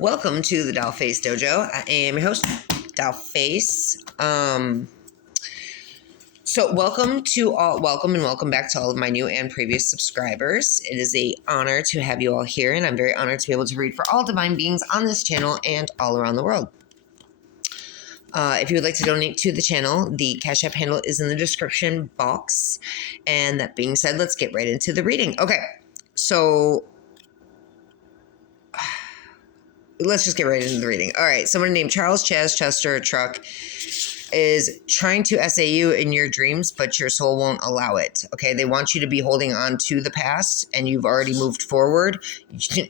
Welcome to the Dollface Dojo. I am your host, Dollface. So welcome and welcome back to all of my new and previous subscribers. It is an honor to have you all here, and I'm very honored to be able to read for all divine beings on this channel and all around the world. If you would like to donate to the channel, the Cashapp handle is in the description box. And that being said, let's get right into the reading. Okay, so let's just get right into the reading. All right, someone named Charles Chaz Chester Truck is trying to SA you in your dreams, but your soul won't allow it. Okay, they want you to be holding on to the past, and you've already moved forward.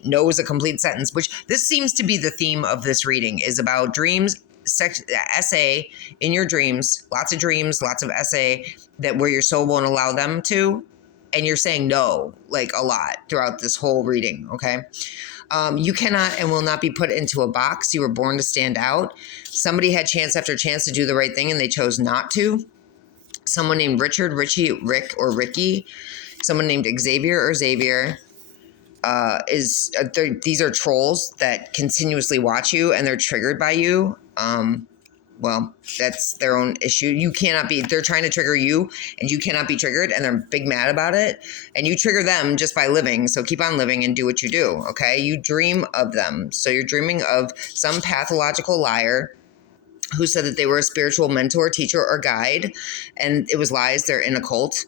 No is a complete sentence, which this seems to be the theme of this reading, is about dreams, SA in your dreams, lots of SA that where your soul won't allow them to, and you're saying no, like a lot throughout this whole reading, okay? You cannot and will not be put into a box. You were born to stand out. Somebody had chance after chance to do the right thing and they chose not to. Someone named Richard, Richie, Rick, or Ricky. Someone named Xavier or Xavier. These are trolls that continuously watch you and they're triggered by you. Well, that's their own issue. You cannot be, they're trying to trigger you and you cannot be triggered and they're big mad about it. And you trigger them just by living. So keep on living and do what you do. Okay. You dream of them. So you're dreaming of some pathological liar who said that they were a spiritual mentor, teacher, or guide. And it was lies. They're in a cult.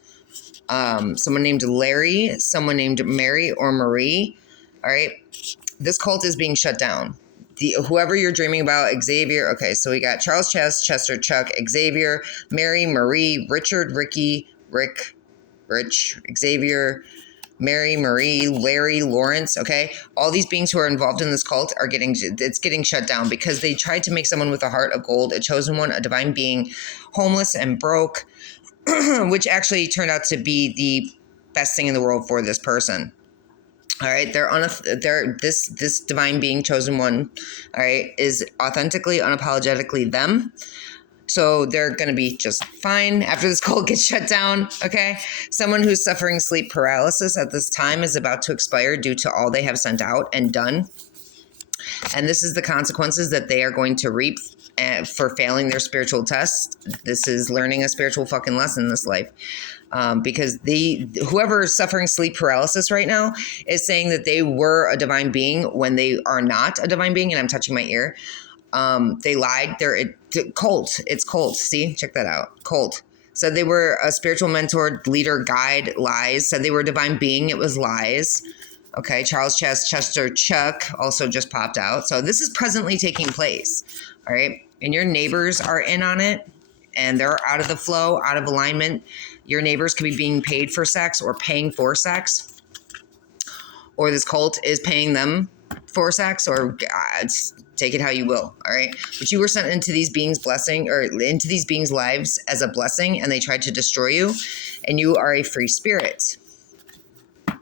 Someone named Larry, someone named Mary or Marie. All right. This cult is being shut down. Whoever you're dreaming about, Xavier. Okay, so we got Charles Chaz, Chester, Chuck, Xavier, Mary, Marie, Richard, Ricky, Rick, Rich, Xavier, Mary, Marie, Larry, Lawrence. Okay, all these beings who are involved in this cult are getting shut down because they tried to make someone with a heart of gold, a chosen one, a divine being, homeless and broke, which actually turned out to be the best thing in the world for this person. All right, this divine being, chosen one, all right, is authentically, unapologetically them. So they're going to be just fine after this cult gets shut down, okay? Someone who's suffering sleep paralysis at this time is about to expire due to all they have sent out and done. And this is the consequences that they are going to reap for failing their spiritual test. This is learning a spiritual fucking lesson in this life. Because whoever is suffering sleep paralysis right now is saying that they were a divine being when they are not a divine being. And I'm touching my ear. They lied. They're cult. It's cult. See, check that out. Cult. Said they were a spiritual mentor, leader, guide. Lies. Said they were a divine being. It was lies. Okay. Charles Chaz Chester Chuck also just popped out. So this is presently taking place. All right. And your neighbors are in on it. And they're out of the flow, out of alignment. Your neighbors could be being paid for sex or paying for sex. Or this cult is paying them for sex, or take it how you will, all right? But you were sent into these beings' blessing, or into these beings' lives as a blessing, and they tried to destroy you, and you are a free spirit. All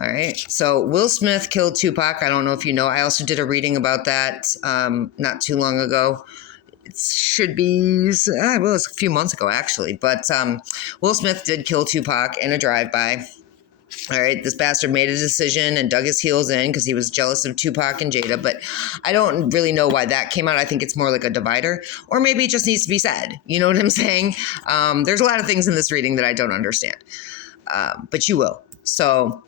right, so Will Smith killed Tupac. I don't know if you know. I also did a reading about that not too long ago. It should be, well, it was a few months ago, actually. But Will Smith did kill Tupac in a drive-by. All right, this bastard made a decision and dug his heels in because he was jealous of Tupac and Jada. But I don't really know why that came out. I think it's more like a divider. Or maybe it just needs to be said. You know what I'm saying? There's a lot of things in this reading that I don't understand. But you will. So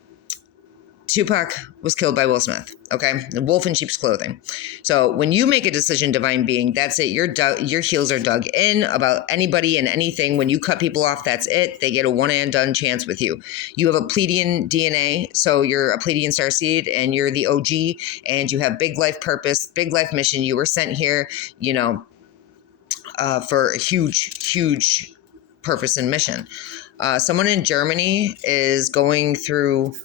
Tupac was killed by Will Smith, okay? The wolf in sheep's clothing. So when you make a decision, divine being, that's it. Your heels are dug in about anybody and anything. When you cut people off, that's it. They get a one and done chance with you. You have a Pleiadian DNA, so you're a Pleiadian starseed, and you're the OG, and you have big life purpose, big life mission. You were sent here, for a huge purpose and mission. Someone in Germany is going through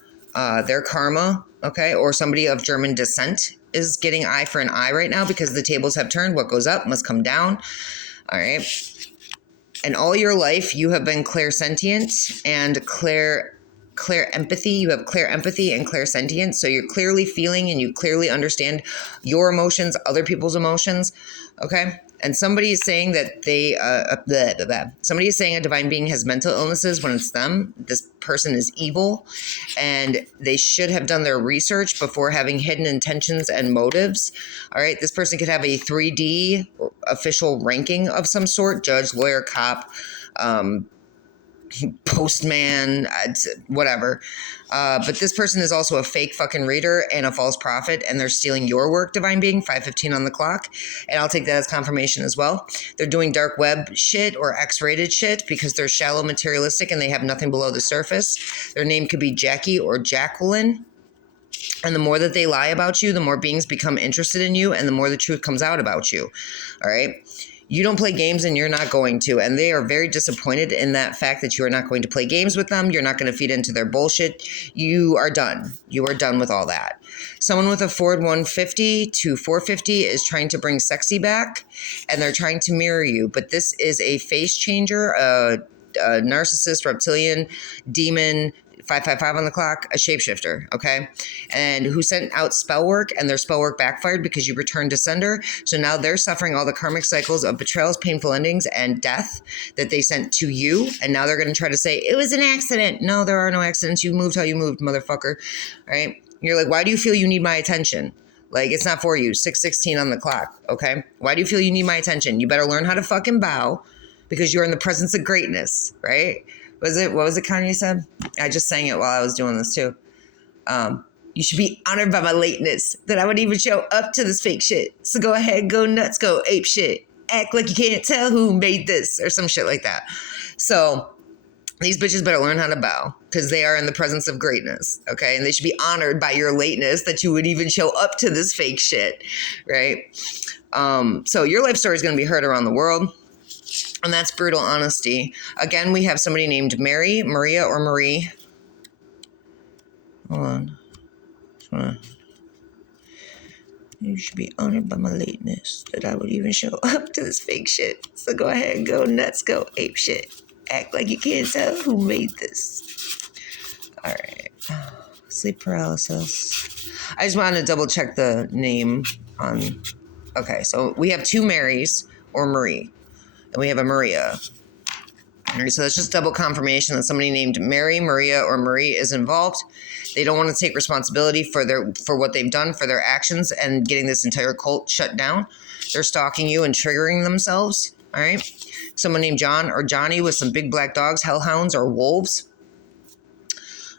their karma, okay, or somebody of German descent is getting eye for an eye right now because the tables have turned. What goes up must come down. All right. And all your life, you have been clairsentient and clear empathy. You have clear empathy and clairsentience. So you're clearly feeling and you clearly understand your emotions, other people's emotions. Okay. And somebody is saying that somebody is saying a divine being has mental illnesses when it's them. This person is evil, and they should have done their research before having hidden intentions and motives. All right, this person could have a 3D official ranking of some sort: judge, lawyer, cop, postman, whatever. But this person is also a fake fucking reader and a false prophet, and they're stealing your work, divine being. 5:15 on the clock, and I'll take that as confirmation as well. They're doing dark web shit or X-rated shit because they're shallow, materialistic, and they have nothing below the surface. Their name could be Jackie or Jacqueline. And the more that they lie about you, the more beings become interested in you, and the more the truth comes out about you. All right. You don't play games, and you're not going to. And they are very disappointed in that fact that you are not going to play games with them. You're not going to feed into their bullshit. You are done. You are done with all that. Someone with a Ford 150 to 450 is trying to bring sexy back, and they're trying to mirror you. But this is a face changer, a narcissist, reptilian, demon, 555 on the clock, a shapeshifter, okay? And who sent out spell work, and their spell work backfired because you returned to sender. So now they're suffering all the karmic cycles of betrayals, painful endings, and death that they sent to you. And now they're going to try to say, it was an accident. No, there are no accidents. You moved how you moved, motherfucker. All right? You're like, why do you feel you need my attention? Like, it's not for you. 6:16 on the clock, okay? Why do you feel you need my attention? You better learn how to fucking bow because you're in the presence of greatness, right? What was it Kanye said? I just sang it while I was doing this too. You should be honored by my lateness, that I would even show up to this fake shit. So go ahead, go nuts, go ape shit. Act like you can't tell who made this, or some shit like that. So these bitches better learn how to bow because they are in the presence of greatness, okay? And they should be honored by your lateness that you would even show up to this fake shit, right? So your life story is going to be heard around the world. And that's brutal honesty. Again, we have somebody named Mary, Maria, or Marie. Hold on. You should be honored by my lateness, that I would even show up to this fake shit. So go ahead, go nuts, go ape shit. Act like you can't tell who made this. All right. Sleep paralysis. I just wanted to double check the name on... Okay, so we have two Marys, or Marie. And we have a Maria. So that's just double confirmation that somebody named Mary, Maria, or Marie is involved. They don't want to take responsibility for what they've done, for their actions, and getting this entire cult shut down. They're stalking you and triggering themselves. All right. Someone named John or Johnny with some big black dogs, hellhounds, or wolves.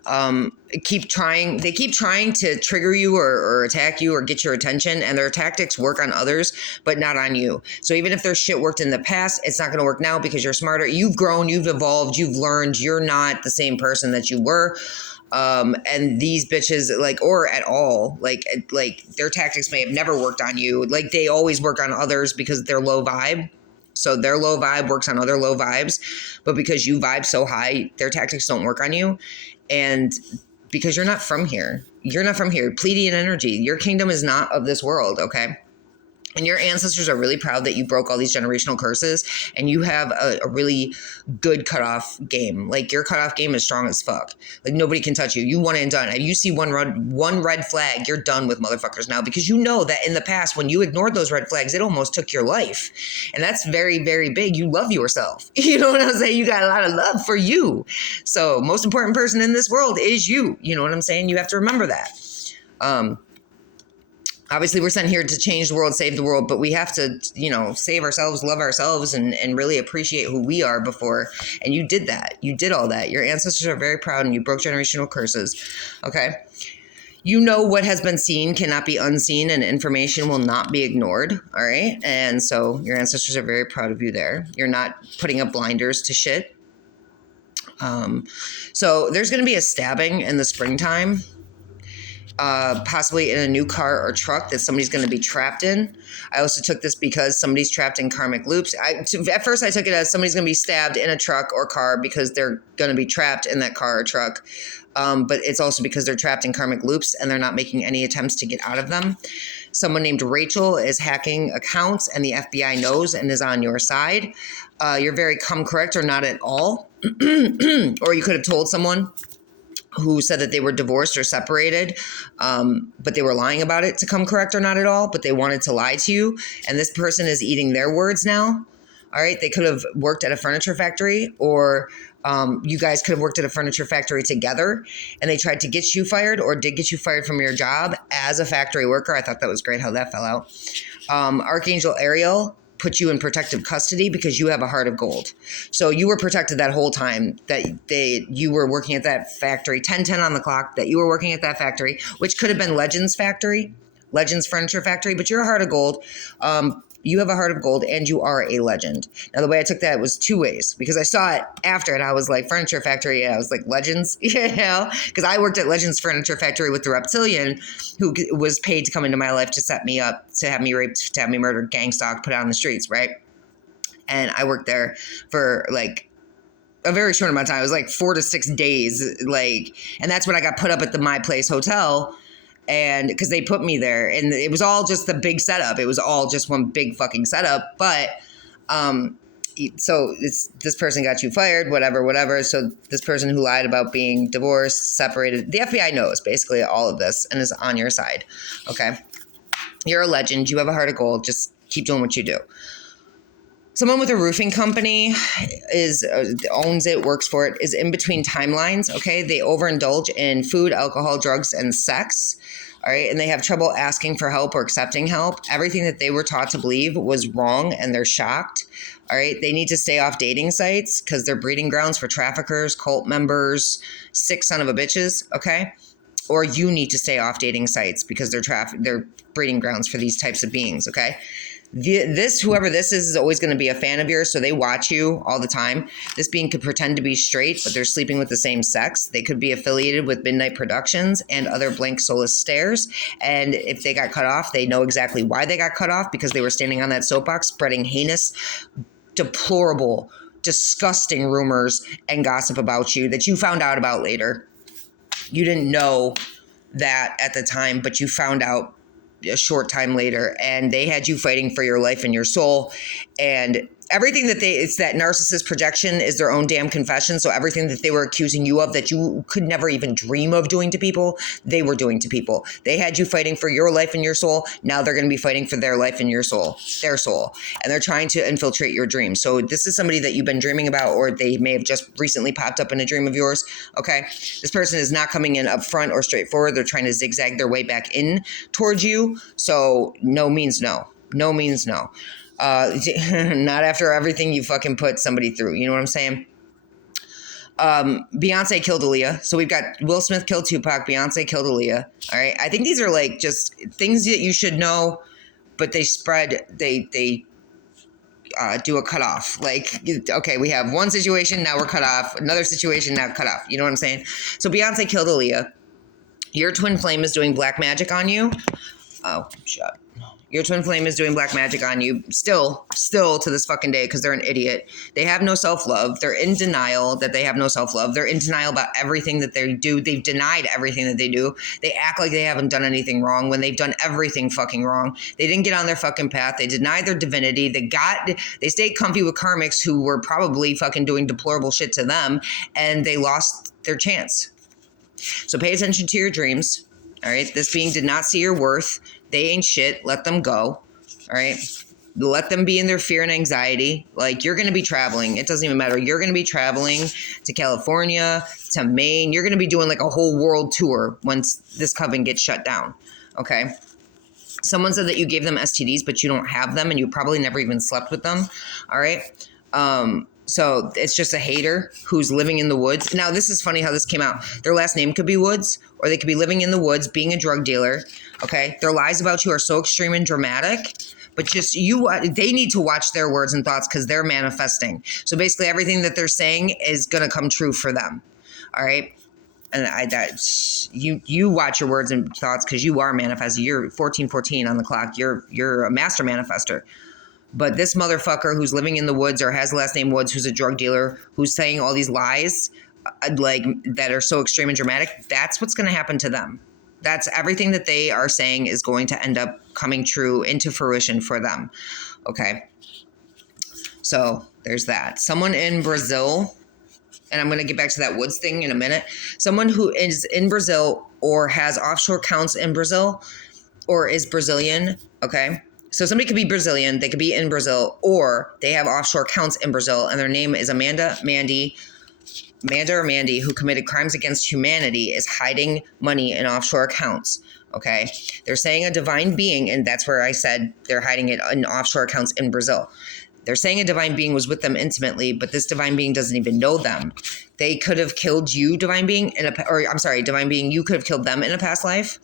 They keep trying to trigger you or attack you or get your attention, and their tactics work on others, but not on you. So even if their shit worked in the past, it's not going to work now because you're smarter. You've grown, you've evolved, you've learned. You're not the same person that you were. And these bitches, or at all, their tactics may have never worked on you. Like, they always work on others because they're low vibe. So their low vibe works on other low vibes, but because you vibe so high, their tactics don't work on you. And because you're not from here, Pleiadian energy, your kingdom is not of this world, okay? And your ancestors are really proud that you broke all these generational curses, and you have a really good cutoff game. Like, your cutoff game is strong as fuck. Like, nobody can touch you. You one and done. If you see one red flag, you're done with motherfuckers now, because you know that in the past, when you ignored those red flags, it almost took your life. And that's very, very big. You love yourself. You know what I'm saying? You got a lot of love for you. So most important person in this world is you. You know what I'm saying? You have to remember that. Obviously, we're sent here to change the world, save the world, but we have to, save ourselves, love ourselves, and really appreciate who we are before. And you did that. You did all that. Your ancestors are very proud, and you broke generational curses. Okay? You know what has been seen cannot be unseen, and information will not be ignored. All right? And so your ancestors are very proud of you there. You're not putting up blinders to shit. So there's going to be a stabbing in the springtime. Possibly in a new car or truck that somebody's going to be trapped in. I also took this because somebody's trapped in karmic loops. At first, I took it as somebody's going to be stabbed in a truck or car because they're going to be trapped in that car or truck. But it's also because they're trapped in karmic loops and they're not making any attempts to get out of them. Someone named Rachel is hacking accounts, and the FBI knows and is on your side. You're very correct or not at all. Or you could have told someone. who said that they were divorced or separated, but they were lying about it to come correct or not at all, but they wanted to lie to you. And this person is eating their words now. All right. They could have worked at a furniture factory, or you guys could have worked at a furniture factory together, and they tried to get you fired or did get you fired from your job as a factory worker. I thought that was great how that fell out. Archangel Ariel put you in protective custody because you have a heart of gold. So you were protected that whole time that you were working at that factory, 10:10 on the clock, that you were working at that factory, which could have been Legends Furniture Factory, but you're a heart of gold. You have a heart of gold and you are a legend. Now, the way I took that was two ways, because I saw it after it. I was like, Furniture Factory. I was like, Legends, because I worked at Legends Furniture Factory with the reptilian who was paid to come into my life to set me up, to have me raped, to have me murdered, gang stalked, put out on the streets, right? And I worked there for like a very short amount of time. It was like 4 to 6 days, and that's when I got put up at the My Place Hotel. And because they put me there, and it was all just the big setup. It was all just one big fucking setup. But so this person got you fired, whatever. So this person who lied about being divorced, separated, the FBI knows basically all of this and is on your side. Okay. You're a legend. You have a heart of gold. Just keep doing what you do. Someone with a roofing company owns it, works for it, is in between timelines, okay? They overindulge in food, alcohol, drugs, and sex, all right? And they have trouble asking for help or accepting help. Everything that they were taught to believe was wrong, and they're shocked, all right? They need to stay off dating sites because they're breeding grounds for traffickers, cult members, sick son of a bitches, okay? Or you need to stay off dating sites because they're breeding grounds for these types of beings, okay? Whoever this is always going to be a fan of yours, so they watch you all the time. This being could pretend to be straight, but they're sleeping with the same sex. They could be affiliated with Midnight Productions and other blank soulless stares. And if they got cut off, they know exactly why they got cut off, because they were standing on that soapbox spreading heinous, deplorable, disgusting rumors and gossip about you that you found out about later. You didn't know that at the time, but you found out a short time later, and they had you fighting for your life and your soul. And everything that it's that narcissist projection is their own damn confession. So everything that they were accusing you of that you could never even dream of doing to people, they were doing to people. They had you fighting for your life and your soul. Now they're going to be fighting for their life and your soul, their soul. And they're trying to infiltrate your dreams. So this is somebody that you've been dreaming about, or they may have just recently popped up in a dream of yours. Okay. This person is not coming in upfront or straightforward. They're trying to zigzag their way back in towards you. So no means no. No means no. Not after everything you fucking put somebody through. You know what I'm saying? Beyonce killed Aaliyah. So we've got Will Smith killed Tupac. Beyonce killed Aaliyah. All right. I think these are like just things that you should know, but they do a cutoff. Like, okay, we have one situation, now we're cut off. Another situation, now cut off. You know what I'm saying? So Beyonce killed Aaliyah. Your twin flame is doing black magic on you. Oh, shut. Your twin flame is doing black magic on you still to this fucking day, because they're an idiot. They have no self-love. They're in denial that they have no self-love. They're in denial about everything that they do. They've denied everything that they do. They act like they haven't done anything wrong when they've done everything fucking wrong. They didn't get on their fucking path. They denied their divinity. They stayed comfy with karmics who were probably fucking doing deplorable shit to them, and they lost their chance. So pay attention to your dreams. All right. This being did not see your worth. They ain't shit. Let them go. All right. Let them be in their fear and anxiety. Like, you're going to be traveling. It doesn't even matter. You're going to be traveling to California, to Maine. You're going to be doing like a whole world tour once this coven gets shut down. Okay. Someone said that you gave them STDs, but you don't have them, and you probably never even slept with them. All right. So it's just a hater who's living in the woods. Now, this is funny how this came out. Their last name could be Woods, or they could be living in the woods, being a drug dealer. Okay. Their lies about you are so extreme and dramatic, but just they need to watch their words and thoughts, because they're manifesting. So basically everything that they're saying is going to come true for them. All right. And you watch your words and thoughts, because you are manifesting. You're 1414 on the clock. You're a master manifester. But this motherfucker who's living in the woods, or has the last name Woods, who's a drug dealer, who's saying all these lies, like, that are so extreme and dramatic, that's what's going to happen to them. That's everything that they are saying is going to end up coming true, into fruition for them. Okay. So there's that. Someone in Brazil and I'm going to get back to that Woods thing in a minute. Someone who is in Brazil or has offshore accounts in Brazil or is Brazilian, okay? So somebody could be Brazilian, they could be in Brazil, or they have offshore accounts in Brazil, and their name is Amanda or Mandy, who committed crimes against humanity, is hiding money in offshore accounts, okay? They're saying a divine being, and that's where I said they're hiding it in offshore accounts in Brazil. They're saying a divine being was with them intimately, but this divine being doesn't even know them. They could have killed you, divine being, divine being, you could have killed them in a past life,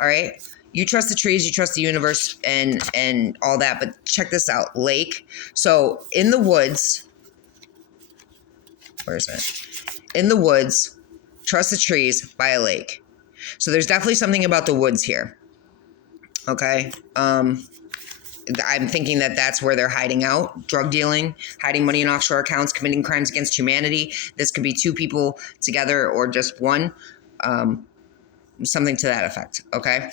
all right? You trust the trees, you trust the universe, and all that, but check this out, lake. So in the woods, where is it? In the woods, trust the trees by a lake. So there's definitely something about the woods here, okay? I'm thinking that that's where they're hiding out, drug dealing, hiding money in offshore accounts, committing crimes against humanity. This could be two people together or just one, something to that effect, okay?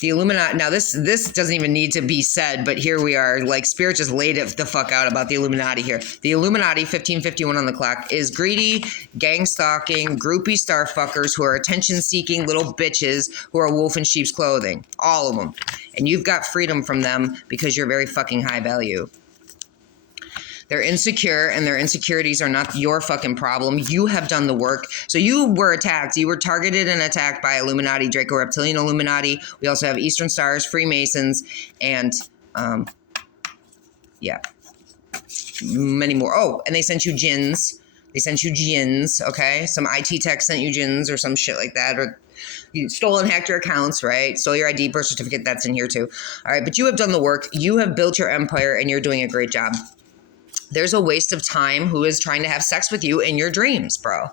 The Illuminati, now this doesn't even need to be said, but here we are, like Spirit just laid it the fuck out about the Illuminati here. The Illuminati, 1551 on the clock, is greedy, gang-stalking, groupie starfuckers who are attention-seeking little bitches who are wolf in sheep's clothing. All of them. And you've got freedom from them because you're very fucking high value. They're insecure, and their insecurities are not your fucking problem. You have done the work. So you were attacked. You were targeted and attacked by Illuminati, Draco Reptilian Illuminati. We also have Eastern Stars, Freemasons, and many more. Oh, and they sent you jinns. Okay? Some IT tech sent you jinns or some shit like that, or you stole and hacked your accounts, right? Stole your ID, birth certificate, that's in here too. All right, but you have done the work. You have built your empire, and you're doing a great job. There's a waste of time who is trying to have sex with you in your dreams, bro.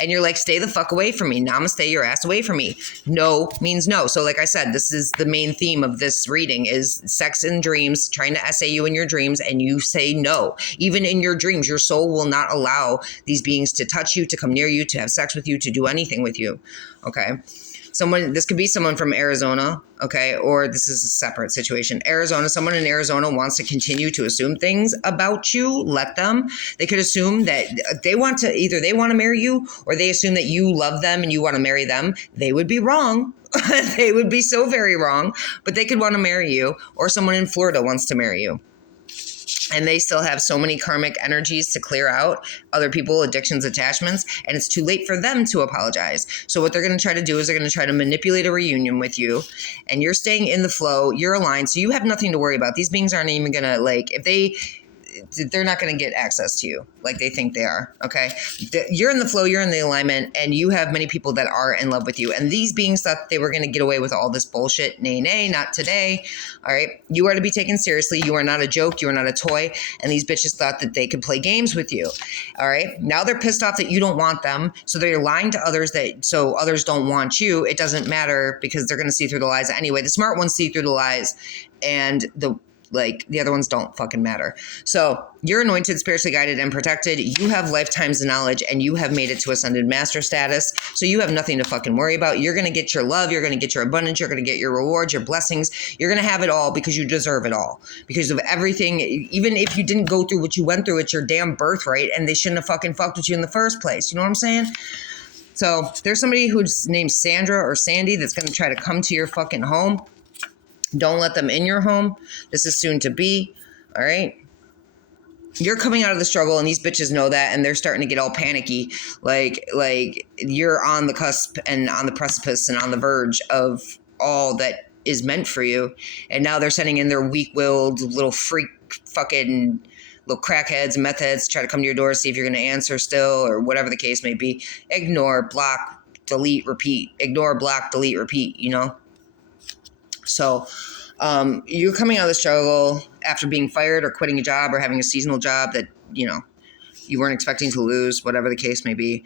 And you're like, stay the fuck away from me. Namaste your ass away from me. No means no. So like I said, this is the main theme of this reading is sex in dreams, trying to essay you in your dreams, and you say no. Even in your dreams, your soul will not allow these beings to touch you, to come near you, to have sex with you, to do anything with you, okay? This could be someone from Arizona, okay? Or this is a separate situation. Someone in Arizona wants to continue to assume things about you. Let them. They could assume that they want to marry you, or they assume that you love them and you want to marry them. They would be wrong. They would be so very wrong, but they could want to marry you, or someone in Florida wants to marry you. And they still have so many karmic energies to clear out, other people, addictions, attachments, and it's too late for them to apologize. So what they're going to try to do is they're going to try to manipulate a reunion with you, and you're staying in the flow, you're aligned, so you have nothing to worry about. These beings aren't even going to, they're not going to get access to you like they think they are, okay? You're in the flow, you're in the alignment, and you have many people that are in love with you. And these beings thought they were going to get away with all this bullshit. Nay, not today, all right? You are to be taken seriously. You are not a joke. You are not a toy. And these bitches thought that they could play games with you, all right? Now they're pissed off that you don't want them, so they're lying to others so others don't want you. It doesn't matter because they're going to see through the lies anyway. The smart ones see through the lies, and the other ones don't fucking matter. So you're anointed, spiritually guided, and protected. You have lifetimes of knowledge, and you have made it to ascended master status. So you have nothing to fucking worry about. You're going to get your love. You're going to get your abundance. You're going to get your rewards, your blessings. You're going to have it all because you deserve it all. Because of everything, even if you didn't go through what you went through, it's your damn birthright, and they shouldn't have fucking fucked with you in the first place. You know what I'm saying? So there's somebody who's named Sandra or Sandy that's going to try to come to your fucking home. Don't let them in your home. This is soon to be. All right. You're coming out of the struggle, and these bitches know that, and they're starting to get all panicky. Like you're on the cusp and on the precipice and on the verge of all that is meant for you. And now they're sending in their weak-willed little freak fucking little crackheads and meth heads to try to come to your door, see if you're going to answer still or whatever the case may be. Ignore, block, delete, repeat. Ignore, block, delete, repeat, you know? So you're coming out of the struggle after being fired or quitting a job or having a seasonal job that, you weren't expecting to lose, whatever the case may be.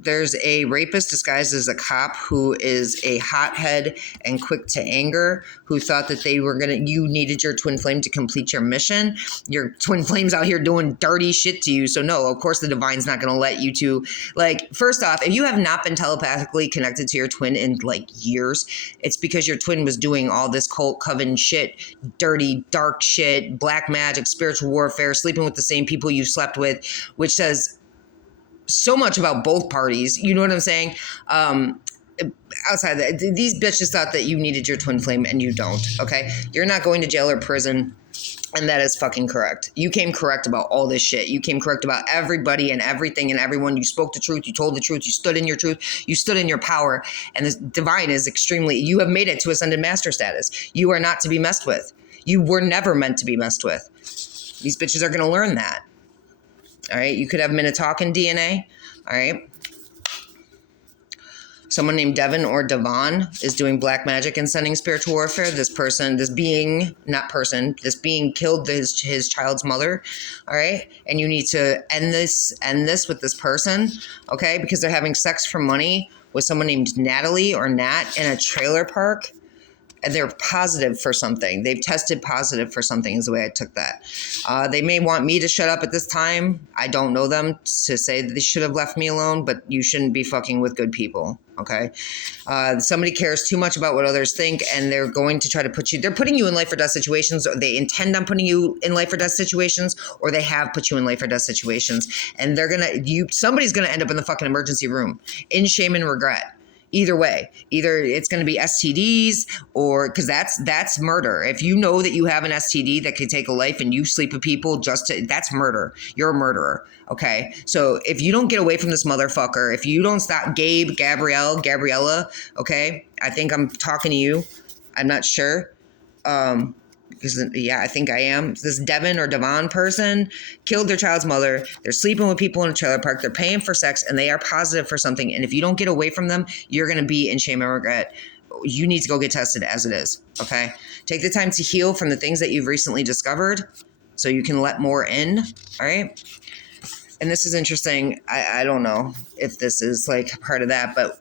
There's a rapist disguised as a cop who is a hothead and quick to anger, who thought that you needed your twin flame to complete your mission. Your twin flame's out here doing dirty shit to you. So no, of course the divine's not going to let you to, like, first off, if you have not been telepathically connected to your twin in like years, it's because your twin was doing all this cult coven shit, dirty, dark shit, black magic, spiritual warfare, sleeping with the same people you slept with, which says so much about both parties. You know what I'm saying? Outside that, these bitches thought that you needed your twin flame and you don't. Okay, you're not going to jail or prison, and that is fucking correct. You came correct about all this shit. You came correct about everybody and everything and everyone. You spoke the truth. You told the truth. You stood in your truth. You stood in your power. And the divine is extremely. You have made it to ascended master status. You are not to be messed with. You were never meant to be messed with. These bitches are going to learn that. All right, you could have Minnetonkan DNA. All right. Someone named Devin or Devon is doing black magic and sending spiritual warfare. This being killed his child's mother. All right. And you need to end this with this person. Okay. Because they're having sex for money with someone named Natalie or Nat in a trailer park. And they're positive for something. They've tested positive for something is the way I took that. They may want me to shut up at this time. I don't know them to say that they should have left me alone, but you shouldn't be fucking with good people, okay? Somebody cares too much about what others think, and they're going to try to they're putting you in life or death situations, or they intend on putting you in life or death situations, or they have put you in life or death situations, and somebody's gonna end up in the fucking emergency room in shame and regret. Either way, either it's going to be STDs or because that's murder. If you know that you have an STD that could take a life and you sleep with people that's murder. You're a murderer. Okay. So if you don't get away from this motherfucker, if you don't stop Gabriella, okay, I think I'm talking to you. I'm not sure. Because, yeah, I think I am. This Devin or Devon person killed their child's mother. They're sleeping with people in a trailer park. They're paying for sex, and they are positive for something. And if you don't get away from them, you're going to be in shame and regret. You need to go get tested as it is, okay? Take the time to heal from the things that you've recently discovered so you can let more in, all right? And this is interesting. I don't know if this is, like, part of that, but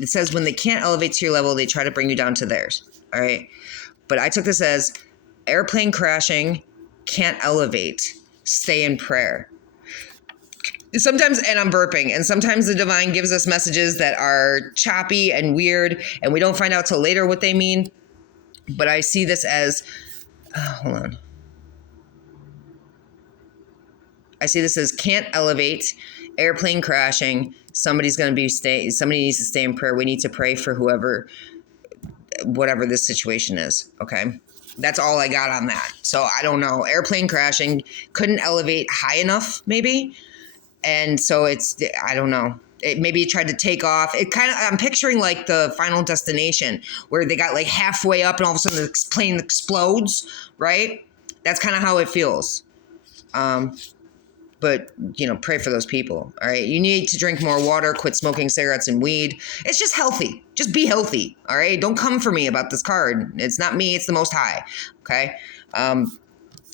it says when they can't elevate to your level, they try to bring you down to theirs, all right? But I took this as airplane crashing, can't elevate, stay in prayer. Sometimes, and I'm burping, and sometimes the divine gives us messages that are choppy and weird, and we don't find out till later what they mean. But I see this as, hold on. I see this as can't elevate, airplane crashing, somebody needs to stay in prayer. We need to pray for whatever this situation is, okay? That's all I got on that. So I don't know. Airplane crashing, couldn't elevate high enough, maybe. And so I don't know. Maybe it tried to take off. I'm picturing like the Final Destination where they got like halfway up and all of a sudden the plane explodes, right? That's kind of how it feels. But, pray for those people, all right? You need to drink more water, quit smoking cigarettes and weed. It's just healthy. Just be healthy, all right? Don't come for me about this card. It's not me. It's the Most High, okay?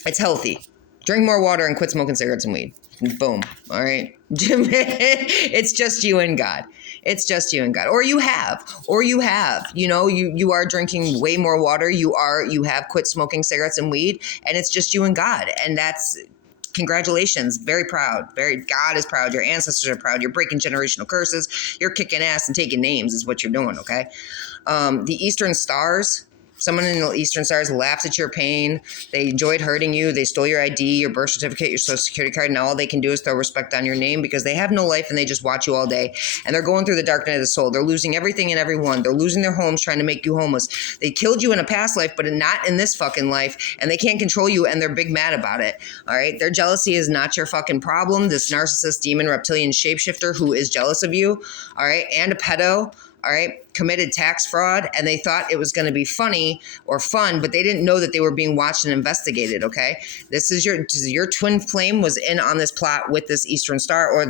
It's healthy. Drink more water and quit smoking cigarettes and weed. Boom, all right? It's just you and God. It's just you and God. Or you have. You are drinking way more water. You have quit smoking cigarettes and weed, and it's just you and God. And that's... Congratulations. Very proud. God is proud. Your ancestors are proud. You're breaking generational curses. You're kicking ass and taking names is what you're doing, okay? The Eastern Stars. Someone in the Eastern Stars laughed at your pain. They enjoyed hurting you. They stole your ID, your birth certificate, your social security card. Now all they can do is throw respect on your name because they have no life and they just watch you all day. And they're going through the dark night of the soul. They're losing everything and everyone. They're losing their homes trying to make you homeless. They killed you in a past life, but not in this fucking life. And they can't control you and they're big mad about it. All right. Their jealousy is not your fucking problem. This narcissist, demon, reptilian shapeshifter who is jealous of you. All right. And a pedo. All right. committed tax fraud, and they thought it was going to be funny or fun, but they didn't know that they were being watched and investigated. Okay, this is your twin flame was in on this plot with this Eastern Star, or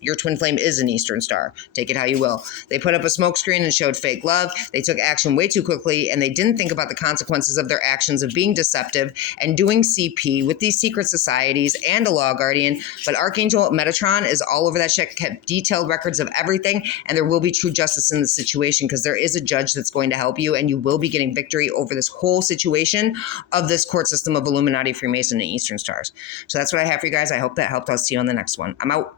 your twin flame is an Eastern Star. Take it how you will. They put up a smokescreen and showed fake love. They took action way too quickly, and they didn't think about the consequences of their actions of being deceptive and doing CP with these secret societies and a law guardian. But Archangel Metatron is all over that shit, kept detailed records of everything, and there will be true justice in the situation because there is a judge that's going to help you, and you will be getting victory over this whole situation of this court system of Illuminati, Freemason, and Eastern Stars. So that's what I have for you guys. I hope that helped. I'll see you on the next one. I'm out.